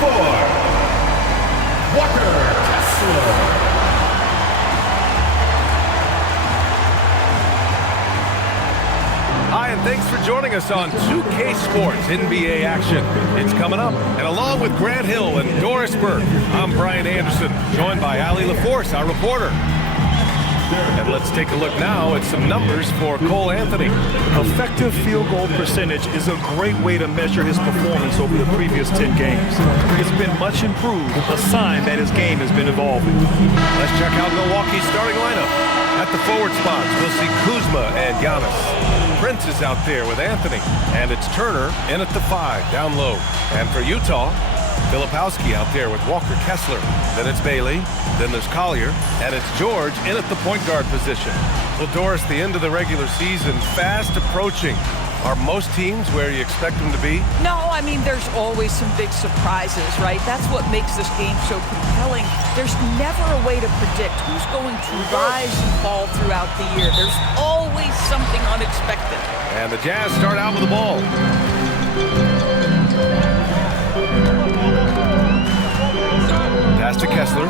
4, Walker Kessler. Hi, and thanks for joining us on 2K Sports NBA action. It's coming up, and along with Grant Hill and Doris Burke, I'm Brian Anderson, joined by Ali LaForce, our reporter. And let's take a look now at some numbers for Cole Anthony. Effective field goal percentage is a great way to measure his performance over the previous 10 games. It's been much improved, a sign that his game has been evolving. Let's check out Milwaukee's starting lineup. At the forward spots, we'll see Kuzma and Giannis. Prince is out there with Anthony, and it's Turner in at the 5, down low. And for Utah, Filipowski out there with Walker Kessler. Then it's Bailey, then there's Collier, and it's George in at the point guard position. Well, Doris, the end of the regular season fast approaching. Are most teams where you expect them to be? No, I mean, there's always some big surprises, right? That's what makes this game so compelling. There's never a way to predict who's going to rise and fall throughout the year. There's always something unexpected. And the Jazz start out with the ball. Pass to Kessler.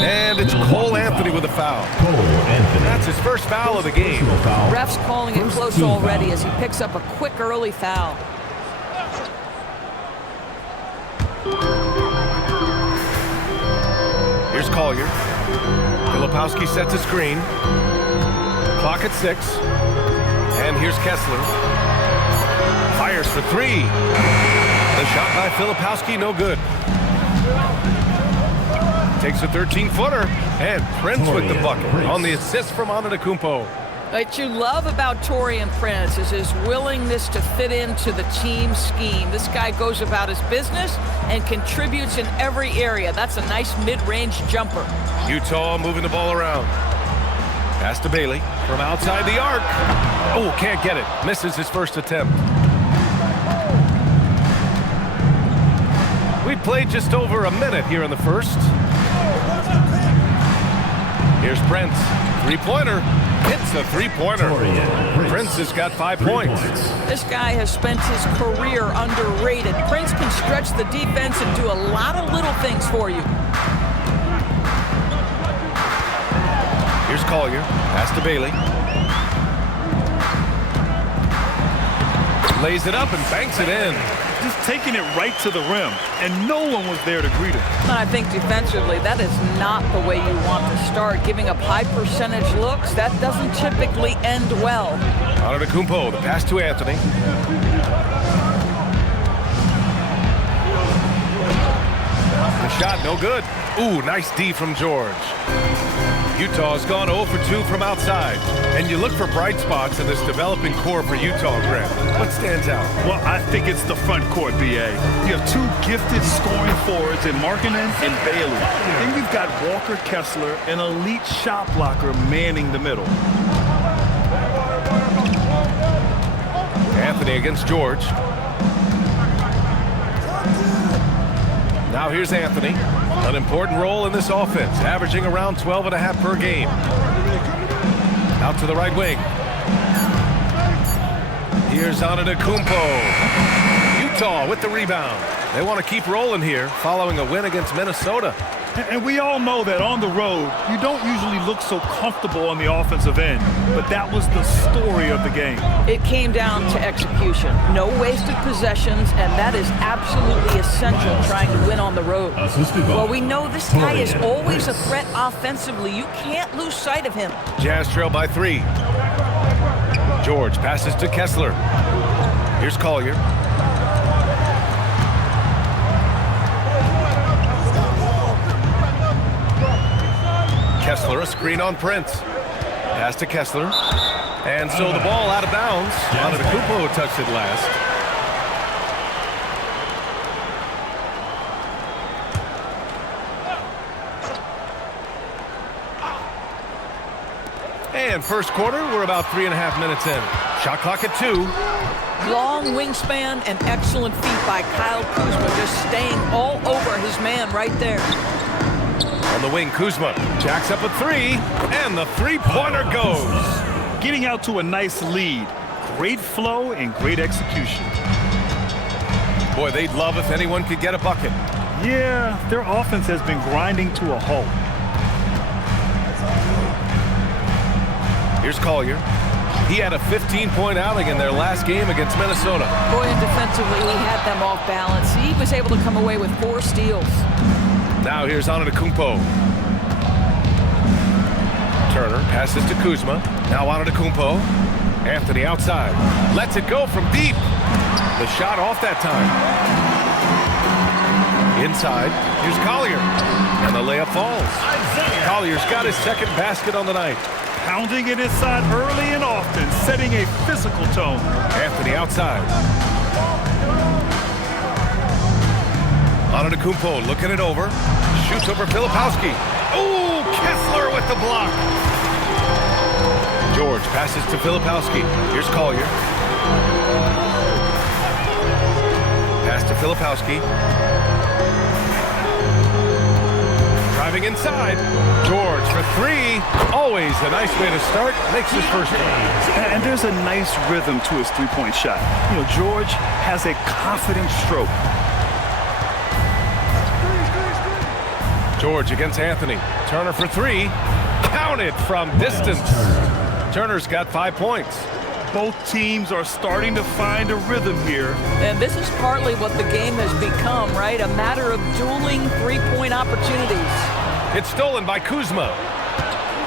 And it's Cole Anthony with a foul. That's his first foul of the game. Ref's calling it close already as he picks up a quick early foul. Here's Collier. Filipowski sets a screen. Clock at 6. And here's Kessler. Fires for 3. The shot by Filipowski, no good. Takes a 13-footer, and Prince with the bucket on the assist from Antetokounmpo. What you love about Taurean Prince is his willingness to fit into the team scheme. This guy goes about his business and contributes in every area. That's a nice mid-range jumper. Utah moving the ball around. Pass to Bailey from outside the arc. Oh, can't get it. Misses his first attempt. We played just over a minute here in the first. Here's Prince. Three-pointer. Hits a three-pointer. Prince has got 5 points. This guy has spent his career underrated. Prince can stretch the defense and do a lot of little things for you. Here's Collier. Pass to Bailey. Lays it up and banks it in. Just taking it right to the rim, and no one was there to greet him. I think defensively, that is not the way you want to start. Giving up high percentage looks, that doesn't typically end well. Antetokounmpo, the pass to Anthony. The shot, no good. Ooh, nice D from George. Utah's gone 0 for 2 from outside. And you look for bright spots in this developing core for Utah, Grant. What stands out? Well, I think it's the front court, B.A. You have 2 gifted scoring forwards in Markkanen and Bailey. Then you've got Walker Kessler, an elite shot blocker, manning the middle. Anthony against George. Now here's Anthony. An important role in this offense, averaging around 12.5 per game. Out to the right wing. Here's Antetokounmpo. Utah with the rebound. They want to keep rolling here following a win against Minnesota. And we all know that on the road, you don't usually look so comfortable on the offensive end. But that was the story of the game. It came down to execution. No wasted possessions, and that is absolutely essential trying to win on the road. Well, we know this guy is always a threat offensively. You can't lose sight of him. Jazz trail by 3. George passes to Kessler. Here's Collier. Kessler, a screen on Prince. Pass to Kessler. And so the ball out of bounds. Antetokounmpo touched it last. And first quarter, we're about 3.5 minutes in. Shot clock at 2. Long wingspan and excellent feet by Kyle Kuzma, just staying all over his man right there. On the wing, Kuzma jacks up a 3, and the three-pointer goes. Getting out to a nice lead. Great flow and great execution. Boy, they'd love if anyone could get a bucket. Yeah, their offense has been grinding to a halt. Here's Collier. He had a 15-point outing in their last game against Minnesota. Boy, and defensively, he had them off balance. He was able to come away with 4 steals. Now here's Antetokounmpo. Turner passes to Kuzma. Now Antetokounmpo. Anthony outside. Lets it go from deep. The shot off that time. Inside. Here's Collier. And the layup falls. Collier's got his second basket on the night. Pounding it inside early and often, setting a physical tone. Anthony outside. Antetokounmpo looking it over. Shoots over Filipowski. Ooh, Kessler with the block. George passes to Filipowski. Here's Collier. Pass to Filipowski. Driving inside. George for 3. Always a nice way to start. Makes his first one. And there's a nice rhythm to his three-point shot. You know, George has a confident stroke. George against Anthony. Turner for 3. Counted from distance. Turner's got 5 points. Both teams are starting to find a rhythm here. And this is partly what the game has become, right? A matter of dueling 3-point opportunities. It's stolen by Kuzma.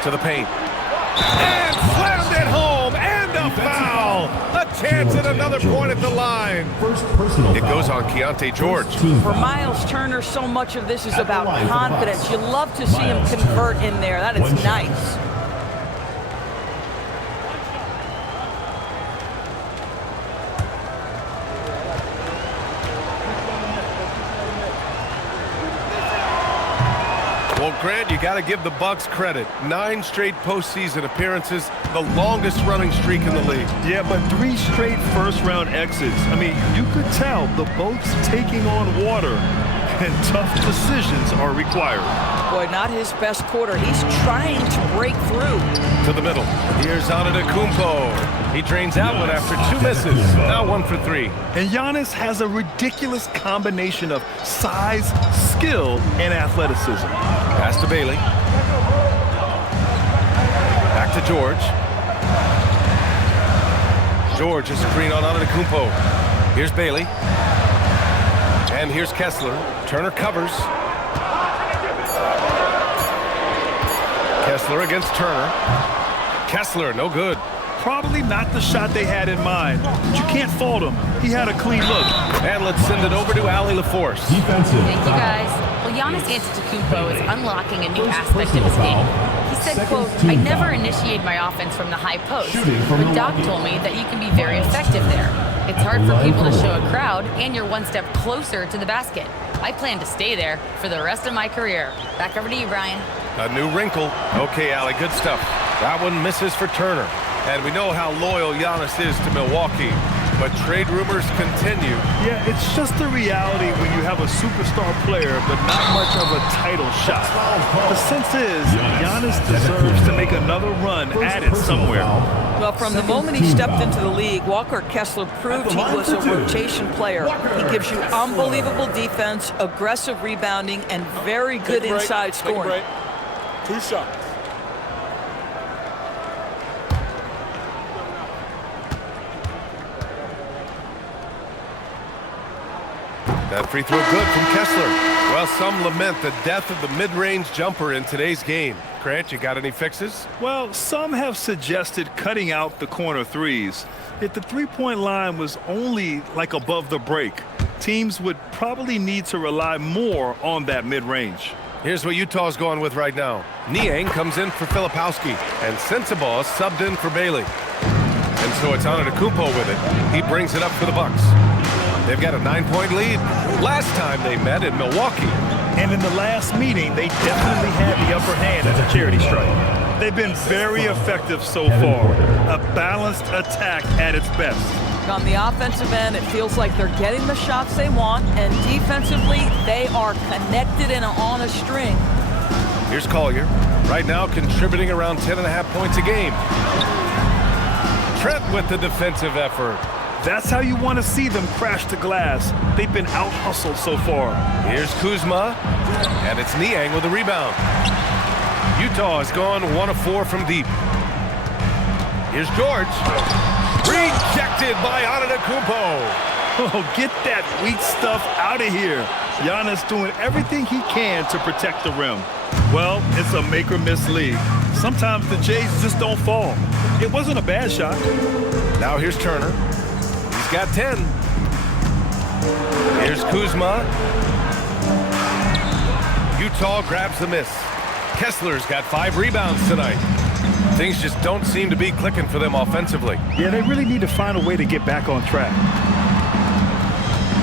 To the paint. And slammed it home. And a foul. A chance at another point at the line. It goes on Keontae George. For Miles Turner, so much of this is about confidence. You love to see him convert in there. That is nice. Well, Grant, you got to give the Bucks credit. 9 straight postseason appearances, the longest running streak in the league. Yeah, but 3 straight first-round exits. I mean, you could tell the boat's taking on water, and tough decisions are required. Boy, not his best quarter. He's trying to break through. To the middle. Here's Antetokounmpo. He drains that one after 2 misses. Now 1 for 3. And Giannis has a ridiculous combination of size, skill, and athleticism. Pass to Bailey. Back to George. George, a screen on Antetokounmpo. Here's Bailey. And here's Kessler. Turner covers. Kessler against Turner. Kessler, no good. Probably not the shot they had in mind, but you can't fault him. He had a clean look. And let's send it over to Allie LaForce. Thank you, guys. Well, Giannis Antetokounmpo is unlocking a new aspect of his game. He said, quote, "I never initiate my offense from the high post, but Doc told me that you can be very effective there. It's hard for people to show a crowd, and you're one step closer to the basket. I plan to stay there for the rest of my career." Back over to you, Brian. A new wrinkle. Okay, Allie, good stuff. That one misses for Turner. And we know how loyal Giannis is to Milwaukee. But trade rumors continue. Yeah, it's just the reality when you have a superstar player, but not much of a title shot. The sense is Giannis deserves to make another run at it somewhere. Well, from the moment he stepped into the league, Walker Kessler proved he was a rotation player. He gives you unbelievable defense, aggressive rebounding, and very good inside scoring. 2 shots. That free throw good from Kessler. Well, some lament the death of the mid-range jumper in today's game. Grant, you got any fixes? Well, some have suggested cutting out the corner threes. If the three-point line was only like above the break, teams would probably need to rely more on that mid-range. Here's what Utah's going with right now. Niang comes in for Filipowski, and Sensabaugh subbed in for Bailey. And so it's Antetokounmpo with it. He brings it up for the Bucks. They've got a 9-point lead. Last time they met in Milwaukee. And in the last meeting, they definitely had the upper hand at the charity stripe. They've been very effective so far. A balanced attack at its best. On the offensive end, it feels like they're getting the shots they want, and defensively, they are connected and on a string. Here's Collier. Right now contributing around 10.5 points a game. Trent with the defensive effort. That's how you want to see them crash the glass. They've been out-hustled so far. Here's Kuzma, and it's Niang with a rebound. Utah has gone 1 of 4 from deep. Here's George. Rejected by Antetokounmpo. Oh, get that weak stuff out of here. Giannis doing everything he can to protect the rim. Well, it's a make-or-miss league. Sometimes the Jays just don't fall. It wasn't a bad shot. Now here's Turner. He's got 10. Here's Kuzma. Utah grabs the miss. Kessler's got 5 rebounds tonight. Things just don't seem to be clicking for them offensively. Yeah, they really need to find a way to get back on track.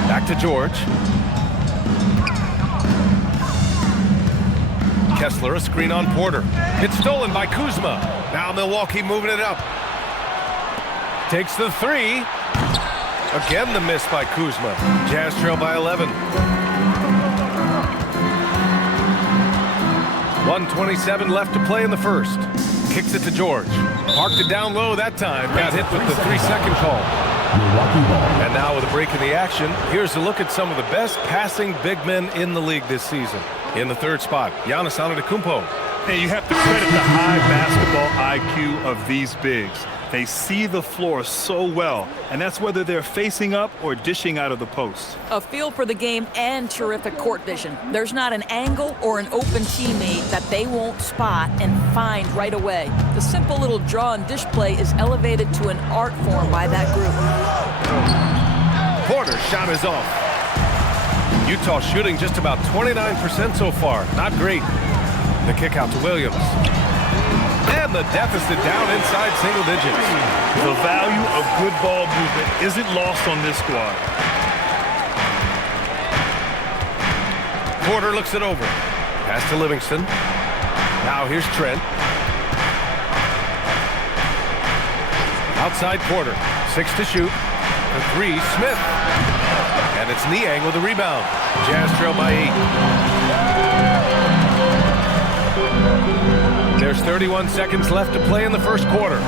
Back to George. Kessler, a screen on Porter. It's stolen by Kuzma. Now Milwaukee moving it up. Takes the 3. Again the miss by Kuzma. Jazz trail by 11. 1:27 left to play in the first. Kicks it to George. Parked it down low that time. Got hit with the 3-second call. And now with a break in the action, here's a look at some of the best passing big men in the league this season. In the third spot, Giannis Antetokounmpo. And you have to credit the high basketball IQ of these bigs. They see the floor so well, and that's whether they're facing up or dishing out of the post. A feel for the game and terrific court vision. There's not an angle or an open teammate that they won't spot and find right away. The simple little draw and dish play is elevated to an art form by that group. Porter's shot is off. Utah shooting just about 29% so far. Not great. The kick out to Williams. And the deficit down inside single digits. The value of good ball movement isn't lost on this squad. Porter looks it over. Pass to Livingston. Now here's Trent. Outside Porter. 6 to shoot. The 3, Smith. And it's Niang with a rebound. Jazz trail by 8. There's 31 seconds left to play in the first quarter.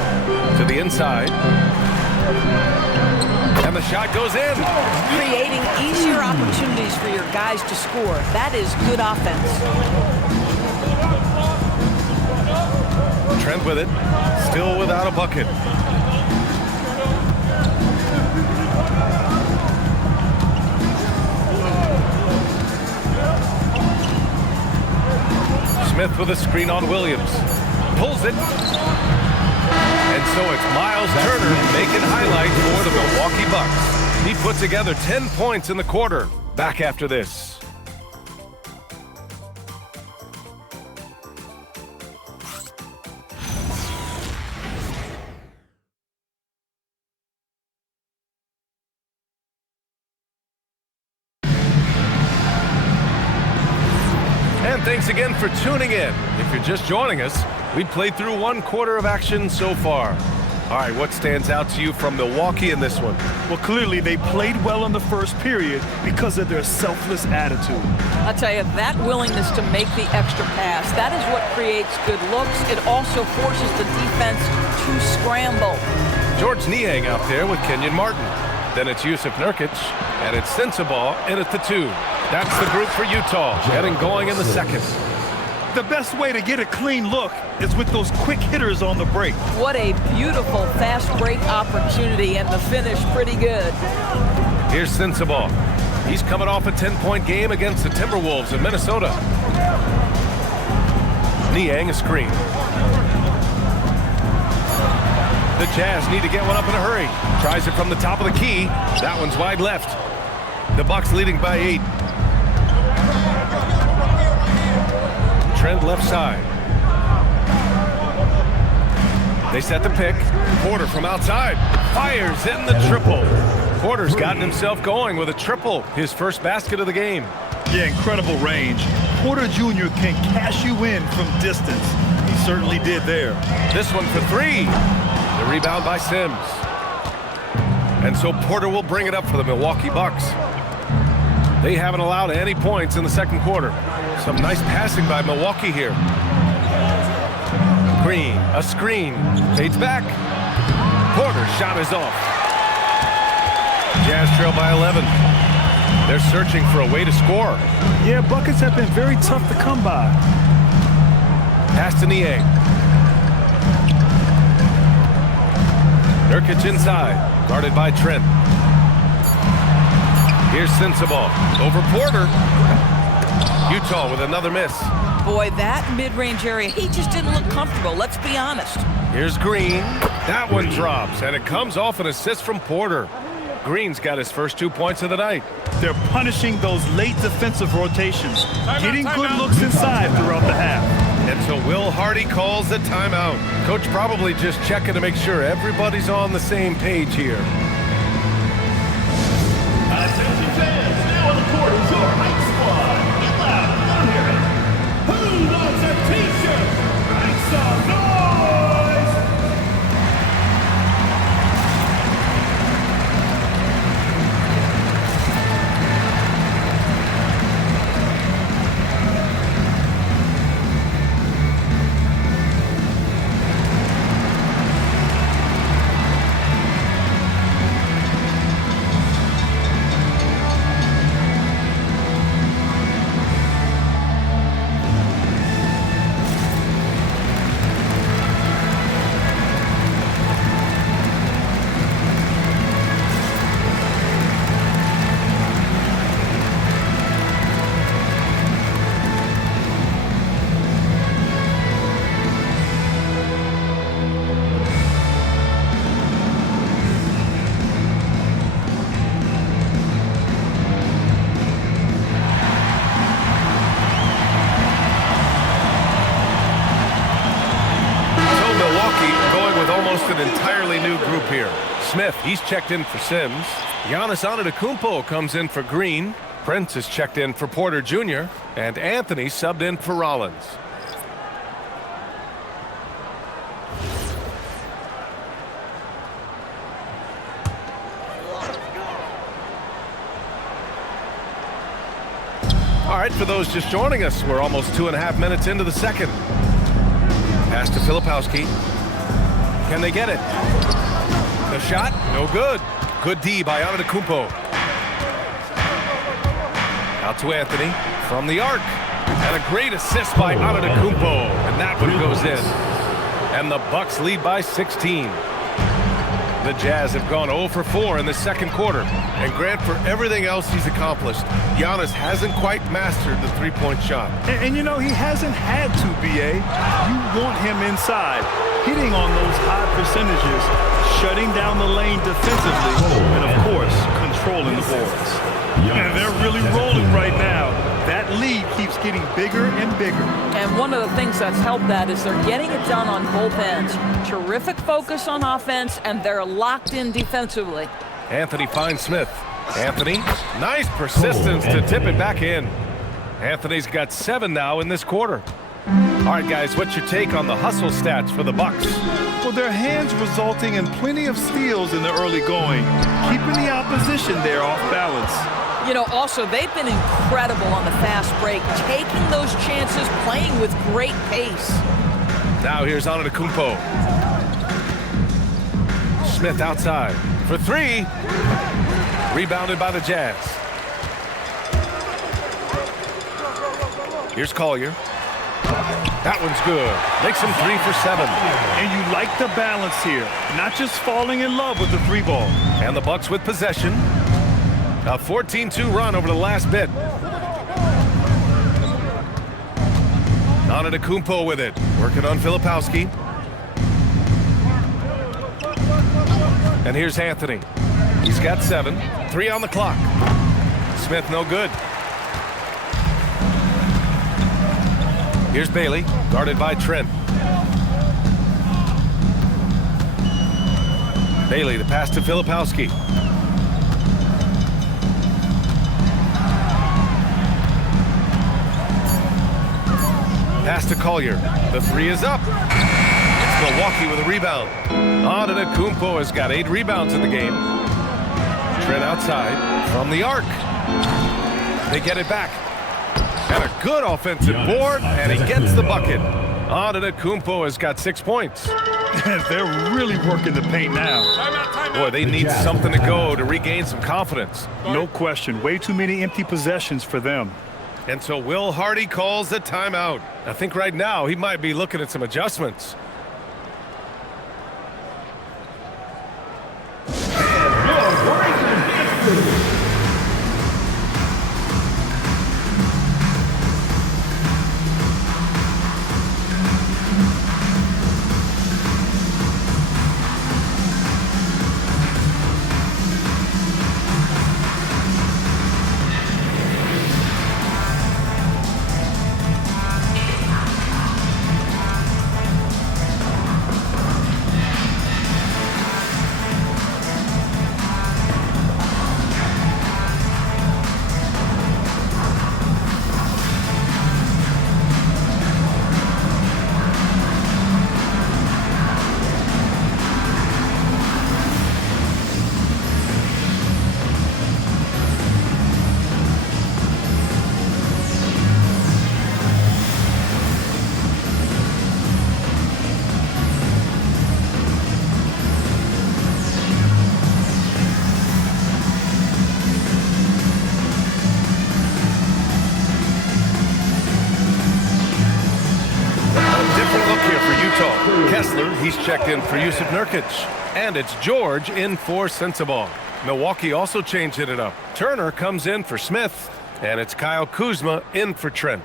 To the inside. And the shot goes in. Creating easier opportunities for your guys to score. That is good offense. Trent with it. Still without a bucket. Smith with a screen on Williams. Pulls it. And so it's Miles Turner making highlights for the Milwaukee Bucks. He put together 10 points in the quarter. Back after this. Thanks again for tuning in. If you're just joining us, we played through 1 quarter of action so far. All right, what stands out to you from Milwaukee in this one? Well, clearly they played well in the first period because of their selfless attitude. I'll tell you, that willingness to make the extra pass, that is what creates good looks. It also forces the defense to scramble. George Niang out there with Kenyon Martin. Then it's Yusuf Nurkic, and it's Sensabaugh in at the 2. That's the group for Utah, getting going in the second. The best way to get a clean look is with those quick hitters on the break. What a beautiful fast break opportunity, and the finish pretty good. Here's Sensabaugh. He's coming off a 10-point game against the Timberwolves in Minnesota. Niang a screen. The Jazz need to get one up in a hurry. Tries it from the top of the key. That one's wide left. The Bucks leading by 8. Trent left side. They set the pick. Porter from outside. Fires in the triple. Porter's gotten himself going with a triple. His first basket of the game. Yeah, incredible range. Porter Jr. can cash you in from distance. He certainly did there. This one for 3. The rebound by Sims. And so Porter will bring it up for the Milwaukee Bucks. They haven't allowed any points in the second quarter. Some nice passing by Milwaukee here. Green, a screen, fades back. Porter's shot is off. Jazz trail by 11. They're searching for a way to score. Yeah, buckets have been very tough to come by. Pass to Niang. Nurkic inside, guarded by Trent. Here's Sensabaugh over Porter. Utah with another miss. Boy, that mid-range area, he just didn't look comfortable, let's be honest. Here's Green. That one drops, and it comes off an assist from Porter. Green's got his first 2 points of the night. They're punishing those late defensive rotations, getting good looks inside throughout the half. And so Will Hardy calls the timeout. Coach probably just checking to make sure everybody's on the same page here. Attention fans, now on the court is your hype squad. Get loud, I'm hearing. Who wants a t-shirt? Make some noise! An entirely new group here. Smith, he's checked in for Sims. Giannis Antetokounmpo comes in for Green. Prince is checked in for Porter Jr. And Anthony subbed in for Rollins. All right, for those just joining us, we're almost 2.5 minutes into the second. Pass to Filipowski. Can they get it? The shot, no good. Good D by Antetokounmpo. Out to Anthony from the arc. And a great assist by Antetokounmpo. And that one goes in. And the Bucks lead by 16. The Jazz have gone 0 for 4 in the second quarter. And Grant, for everything else he's accomplished, Giannis hasn't quite mastered the three-point shot. And you know, he hasn't had to, B.A. You want him inside, hitting on those high percentages, shutting down the lane defensively, and of course, controlling the boards. And they're really rolling right now. That lead keeps getting bigger and bigger. And one of the things that's helped that is they're getting it done on both ends. Terrific focus on offense, and they're locked in defensively. Anthony finds Smith. Anthony, nice persistence to tip it back in. Anthony's got 7 now in this quarter. All right, guys, what's your take on the hustle stats for the Bucks? Well, their hands resulting in plenty of steals in the early going, keeping the opposition there off balance. You know, also, they've been incredible on the fast break, taking those chances, playing with great pace. Now here's Antetokounmpo. Smith outside for 3. Rebounded by the Jazz. Here's Collier. That one's good. Makes him 3 for 7. And you like the balance here, not just falling in love with the 3 ball. And the Bucks with possession. A 14-2 run over the last bit. Antetokounmpo with it. Working on Filipowski. And here's Anthony. He's got 7. 3 on the clock. Smith no good. Here's Bailey, guarded by Trent. Bailey, the pass to Filipowski. Pass to Collier. The 3 is up. It's Milwaukee with a rebound. Antetokounmpo has got 8 rebounds in the game. Trent outside from the arc. They get it back. And a good offensive board, and he gets the bucket. Antetokounmpo has got 6 points. They're really working the paint now. Boy, they need something to go to regain some confidence. No question. Way too many empty possessions for them. And so Will Hardy calls the timeout. I think right now he might be looking at some adjustments. He's checked in for Yusuf Nurkic. And it's George in for Sensabaugh. Milwaukee also changed it up. Turner comes in for Smith. And it's Kyle Kuzma in for Trent.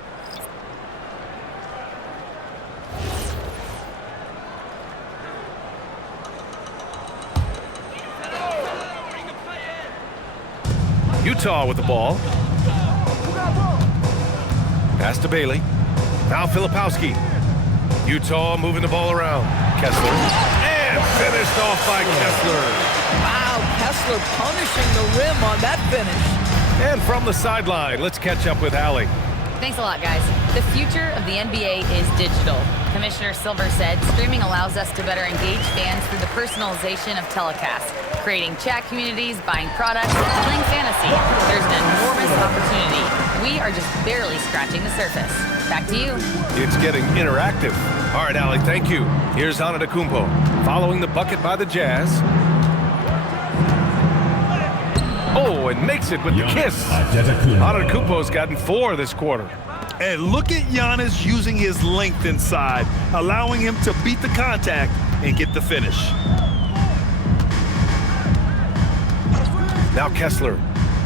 Utah with the ball. Pass to Bailey. Now Filipowski. Utah moving the ball around. Kessler. And finished off by Kessler. Wow, Kessler punishing the rim on that finish. And from the sideline, let's catch up with Allie. Thanks a lot, guys. The future of the NBA is digital. Commissioner Silver said streaming allows us to better engage fans through the personalization of telecasts, creating chat communities, buying products, and playing fantasy. There's an enormous opportunity. We are just barely scratching the surface. Back to you. It's getting interactive. All right, Allie, thank you. Here's Antetokounmpo following the bucket by the Jazz. Oh, and makes it with the kiss. Antetokounmpo's gotten 4 this quarter. And look at Giannis using his length inside, allowing him to beat the contact and get the finish. Now Kessler.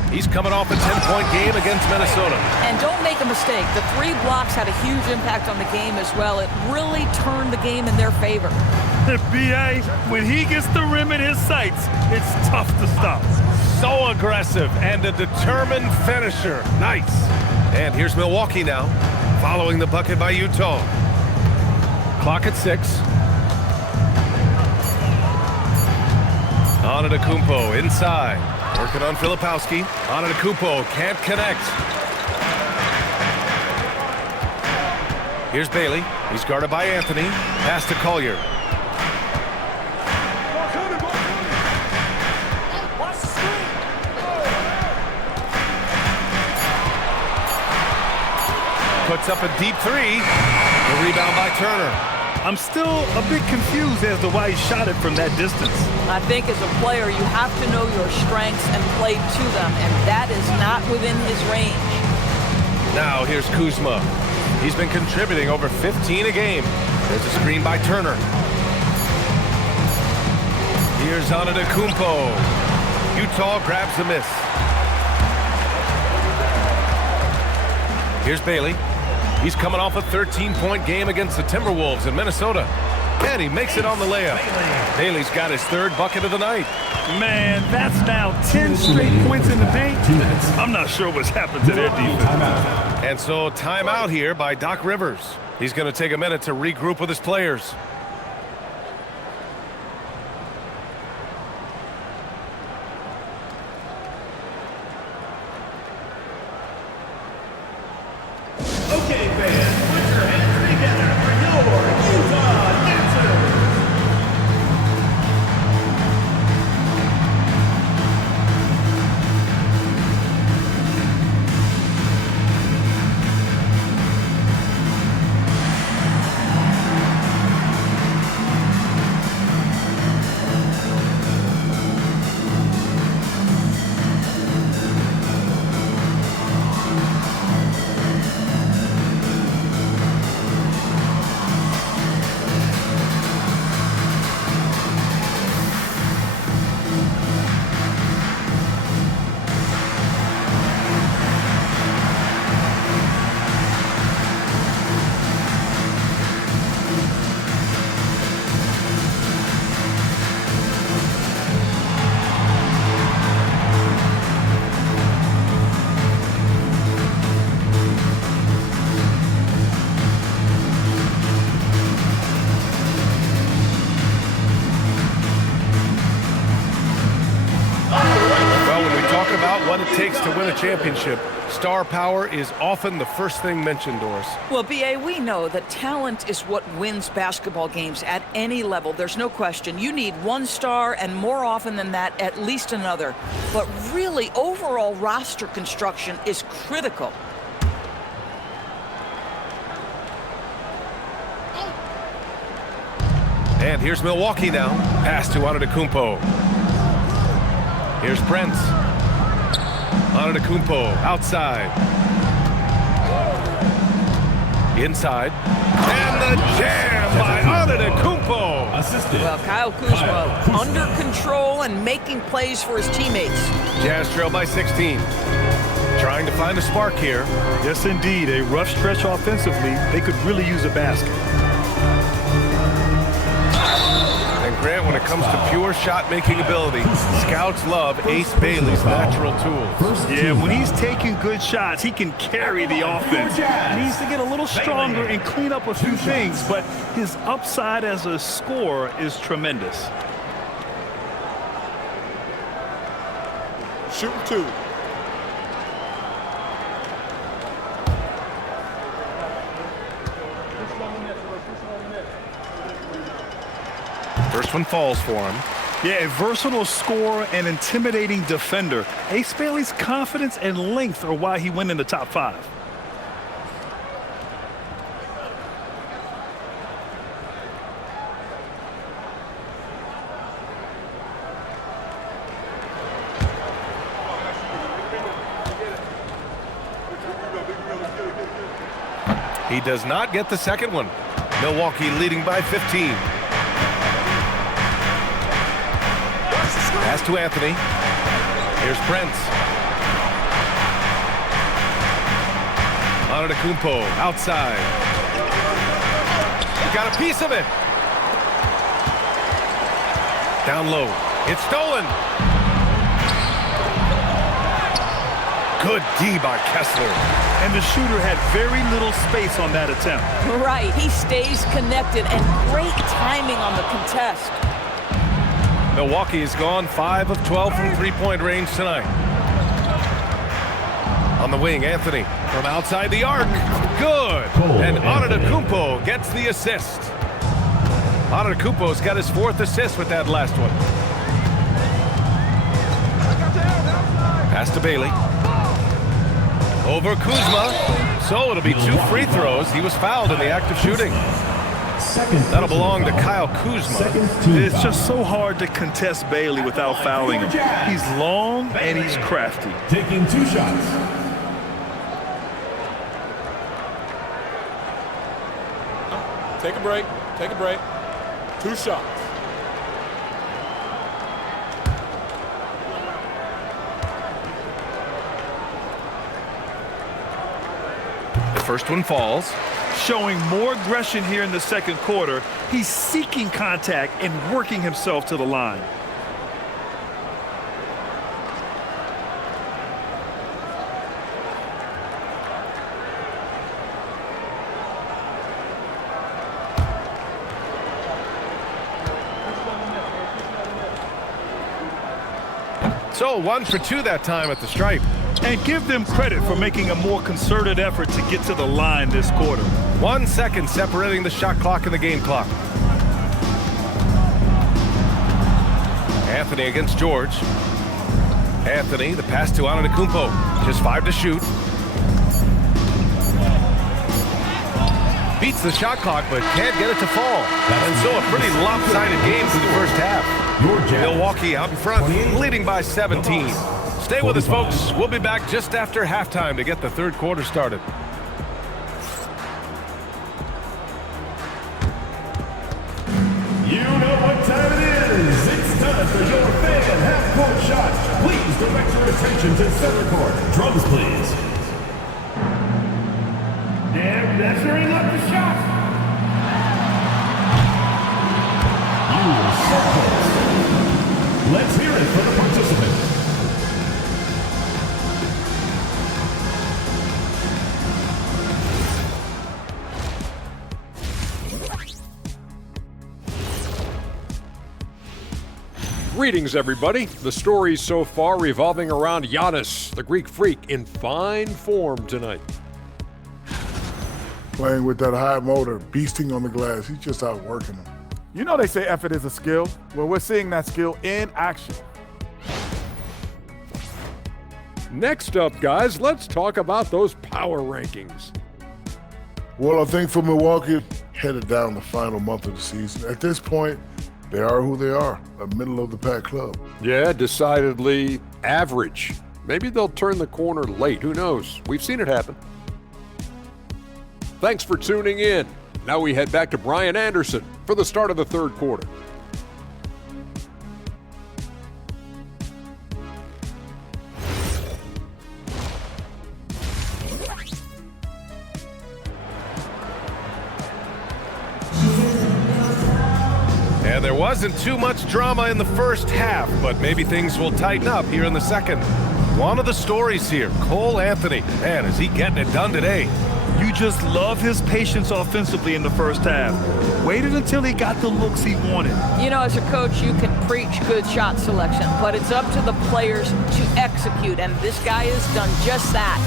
He's coming off a 10-point game against Minnesota. And don't make a mistake, the 3 blocks had a huge impact on the game as well. It really turned the game in their favor. B.A., when he gets the rim in his sights, it's tough to stop. So aggressive and a determined finisher. Nice. And here's Milwaukee now, following the bucket by Utah. Clock at 6. Antetokounmpo inside. Working on Filipowski. Antetokounmpo can't connect. Here's Bailey. He's guarded by Anthony. Pass to Collier. Puts up a deep 3. The rebound by Turner. I'm still a bit confused as to why he shot it from that distance. I think as a player, you have to know your strengths and play to them, and that is not within his range. Now here's Kuzma. He's been contributing over 15 a game. There's a screen by Turner. Here's Antetokounmpo. Utah grabs the miss. Here's Bailey. He's coming off a 13-point game against the Timberwolves in Minnesota. And he makes it on the layup. Bailey's got his 3rd bucket of the night. Man, that's now 10 straight points in the paint. I'm not sure what's happened to their defense. And so timeout here by Doc Rivers. He's going to take a minute to regroup with his players. Okay, fans, put your hands together for your Utah Dancers. takes to win a championship, star power is often the first thing mentioned, Doris. Well, B.A., we know that talent is what wins basketball games at any level. There's no question. You need one star, and more often than that, at least another. But really, overall roster construction is critical. And here's Milwaukee now. Pass to Antetokounmpo. Here's Prince. Antetokounmpo outside. Inside. And the jam by Antetokounmpo. Assisted. Well, Kyle Kuzma under control and making plays for his teammates. Jazz trail by 16. Trying to find a spark here. Yes, indeed. A rough stretch offensively. They could really use a basket. Grant, when it comes to pure shot-making ability, scouts love Ace Bailey's natural tools. Yeah, when he's taking good shots, he can carry the offense. He needs to get a little stronger and clean up a few things, but his upside as a scorer is tremendous. Shooting 2. First one falls for him. Yeah, a versatile scorer and intimidating defender. Ace Bailey's confidence and length are why he went in the top 5. He does not get the second one. Milwaukee leading by 15. Pass to Anthony. Here's Prince. Antetokounmpo outside. Got a piece of it. Down low. It's stolen. Good D by Kessler. And the shooter had very little space on that attempt. Right, he stays connected and great timing on the contest. Milwaukee has gone 5 of 12 from three-point range tonight. On the wing, Anthony from outside the arc. Good. And Antetokounmpo gets the assist. Antetokounmpo's got his 4th assist with that last one. Pass to Bailey. Over Kuzma. So it'll be 2 free throws. He was fouled in the act of shooting. That'll belong to Kyle Kuzma. It's just so hard to contest Bailey without fouling him. He's long and he's crafty. Taking 2 shots. Take a break. Take a break. 2 shots. The first one falls. Showing more aggression here in the second quarter. He's seeking contact and working himself to the line. So 1 for 2 that time at the stripe. And give them credit for making a more concerted effort to get to the line this quarter. 1 second separating the shot clock and the game clock. Anthony against George. Anthony, the pass to Antetokounmpo. Just 5 to shoot. Beats the shot clock, but can't get it to fall. And so a pretty lopsided game through the first half. Milwaukee out in front, leading by 17. Stay with us, folks. We'll be back just after halftime to get the third quarter started. You know what time it is. It's time for your fan half-court shot. Please direct your attention to center court. Drums, please. They're measuring up the shot. You are so close. Let's hear it for the participants. Greetings, everybody. The stories so far revolving around Giannis, the Greek freak, in fine form tonight. Playing with that high motor, beasting on the glass, he's just outworking them. You know they say effort is a skill. Well, we're seeing that skill in action. Next up, guys, let's talk about those power rankings. Well, I think for Milwaukee, headed down the final month of the season. At this point, they are who they are, a middle-of-the-pack club. Yeah, decidedly average. Maybe they'll turn the corner late. Who knows? We've seen it happen. Thanks for tuning in. Now we head back to Brian Anderson for the start of the third quarter. And there wasn't too much drama in the first half, but maybe things will tighten up here in the second. One of the stories here, Cole Anthony. Man, is he getting it done today? You just love his patience offensively in the first half. Waited until he got the looks he wanted. You know, as a coach, you can preach good shot selection, but it's up to the players to execute, and this guy has done just that.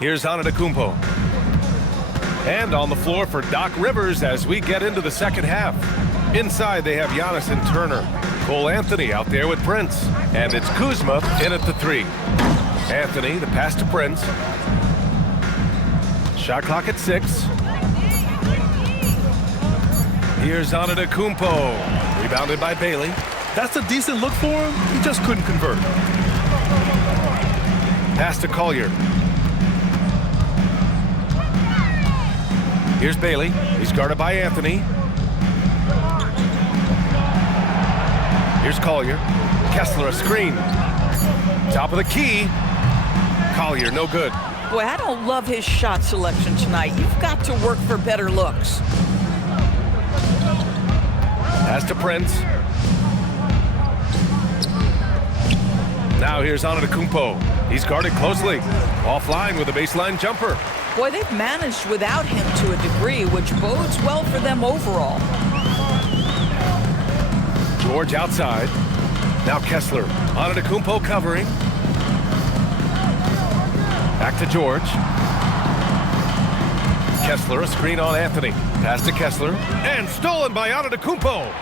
Here's Antetokounmpo. And on the floor for Doc Rivers as we get into the second half. Inside, they have Giannis and Turner. Cole Anthony out there with Prince. And it's Kuzma in at the three. Anthony, the pass to Prince. Shot clock at 6. Here's Antetokounmpo. Rebounded by Bailey. That's a decent look for him. He just couldn't convert. Pass to Collier. Here's Bailey. He's guarded by Anthony. Here's Collier. Kessler, a screen. Top of the key. Collier, no good. Boy, I don't love his shot selection tonight. You've got to work for better looks. Pass to Prince. Now here's Antetokounmpo. He's guarded closely. Offline with a baseline jumper. Boy, they've managed without him to a degree, which bodes well for them overall. George outside. Now Kessler. Antetokounmpo covering. Back to George. Kessler, a screen on Anthony. Pass to Kessler. And stolen by Antetokounmpo.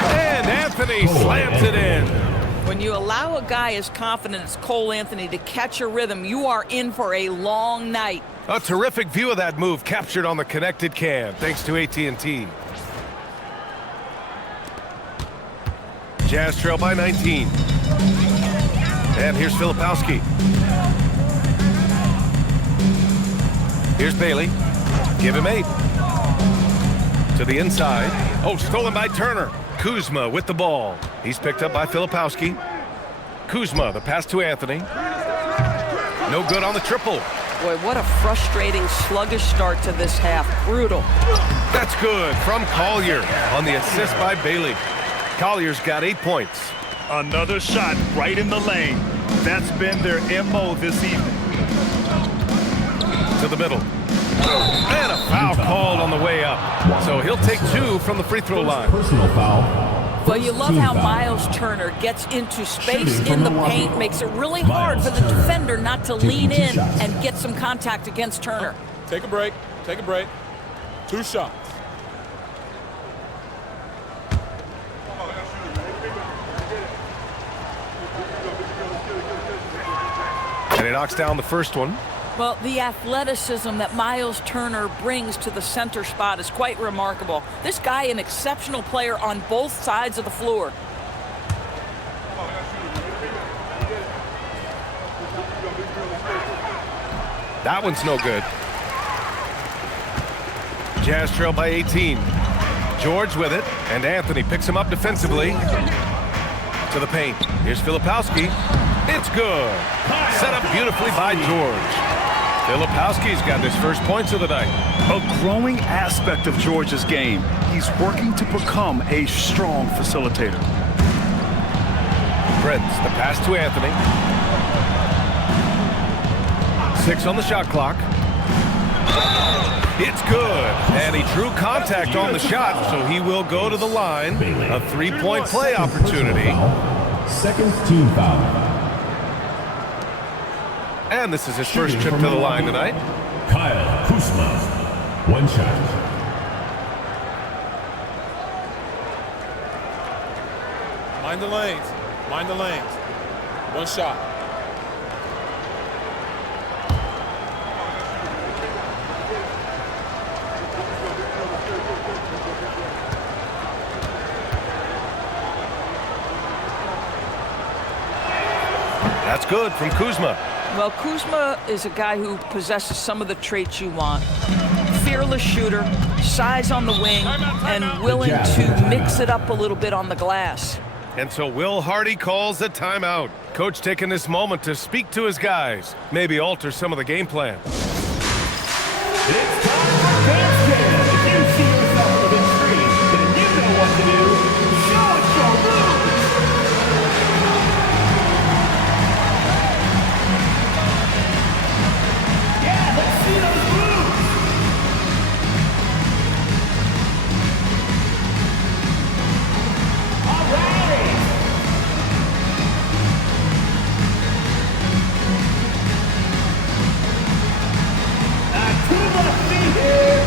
And Anthony slams it in. When you allow a guy as confident as Cole Anthony to catch a rhythm, you are in for a long night. A terrific view of that move captured on the connected cam, thanks to AT&T. Jazz trail by 19. And here's Filipowski. Here's Bailey. Give him 8. To the inside. Oh, stolen by Turner. Kuzma with the ball. He's picked up by Filipowski. Kuzma, the pass to Anthony. No good on the triple. Boy, what a frustrating, sluggish start to this half. Brutal. That's good from Collier on the assist by Bailey. Collier's got 8 points. Another shot right in the lane. That's been their MO this evening. To the middle. And a foul called on the way up. So he'll take 2 from the free throw line. Personal foul. Well, you love how Miles Turner gets into space in the paint, makes it really hard for the defender not to lean in and get some contact against Turner. Take a break. Take a break. 2 shots. And he knocks down the first one. Well, the athleticism that Miles Turner brings to the center spot is quite remarkable. This guy, an exceptional player on both sides of the floor. That one's no good. Jazz trail by 18. George with it, and Anthony picks him up defensively. To the paint. Here's Filipowski. It's good. Set up beautifully by George. Filipowski's got his first points of the night. A growing aspect of George's game. He's working to become a strong facilitator. Prince, the pass to Anthony. 6 on the shot clock. It's good. And he drew contact on the shot, so he will go to the line. A three-point play opportunity. Second team foul. And this is his first trip to the line tonight. Kyle Kuzma. One shot. Mind the lanes. Mind the lanes. One shot. That's good from Kuzma. Well, Kuzma is a guy who possesses some of the traits you want. Fearless shooter, size on the wing, and willing to mix it up a little bit on the glass. And so Will Hardy calls a timeout. Coach taking this moment to speak to his guys, maybe alter some of the game plan. It's time for basket. If you see yourself on the big screen, then you know what to do. Show us your moves. Yeah, let's see those moves. All right. Too much feet here.